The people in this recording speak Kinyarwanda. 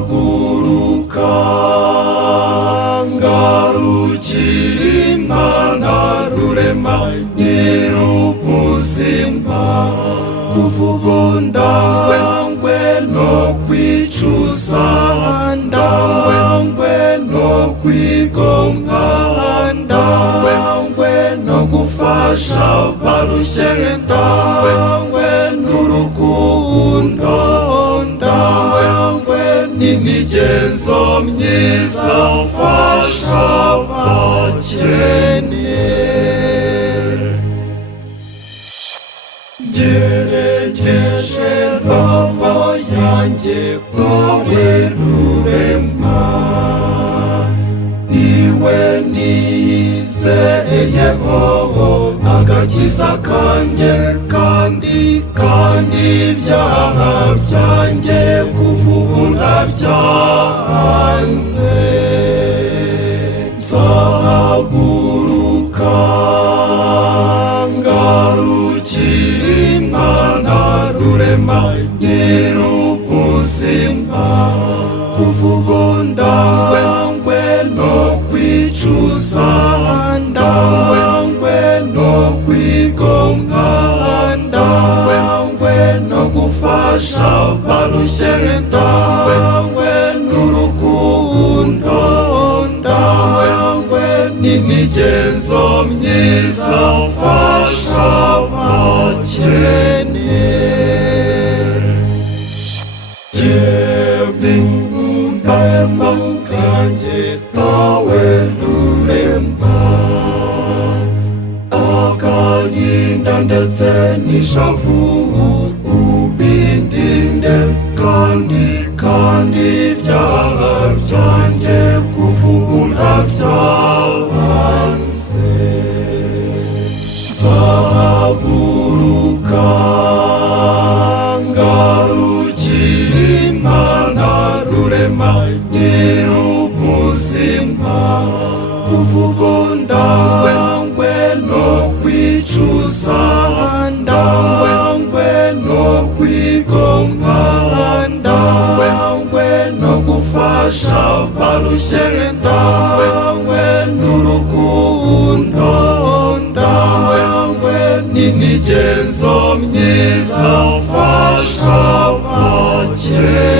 nzahaguruka ngarukira Imana rurema nyir'ubuzima, kuvuga ndangwe no kwicuza, ndangwe no kwigomwa, ndangwe no gufasha barushye, ndangwe n'urukundo, ndangwe n'imigenzo myiza mfasha abakene. Ngerekeje roho yanjye kuri rurema, niwe nizeyeho agakiza kanjye, kandi ibyaha byanjye kuvuga ndabyanze. Nzahaguruka ngarukira Imana rurema nyir'ubuzima, kuvuga ndangwe no kwicuza, ndangwe no kwigomwa, ndangwe no gufasha barushye, ndangwe n'urukundo, ndangwe n'imigenzo myiza mfasha abakene. Jyewe nkunda zanjye tawe rurema, agahinda ndetse n'ishavu ubindinde, kandi ibyaha byanjye kuvuga ndabyanze. Nzahaguruka ngarukira Imana rurema nyir'ubuzima, kuvuga ndangwe no kwicuza, ndangwe no kwigomwa, ndangwe no gufasha barushye, ndangwe n'urukundo, ndangwe n'imigenzo myiza mfasha abakene.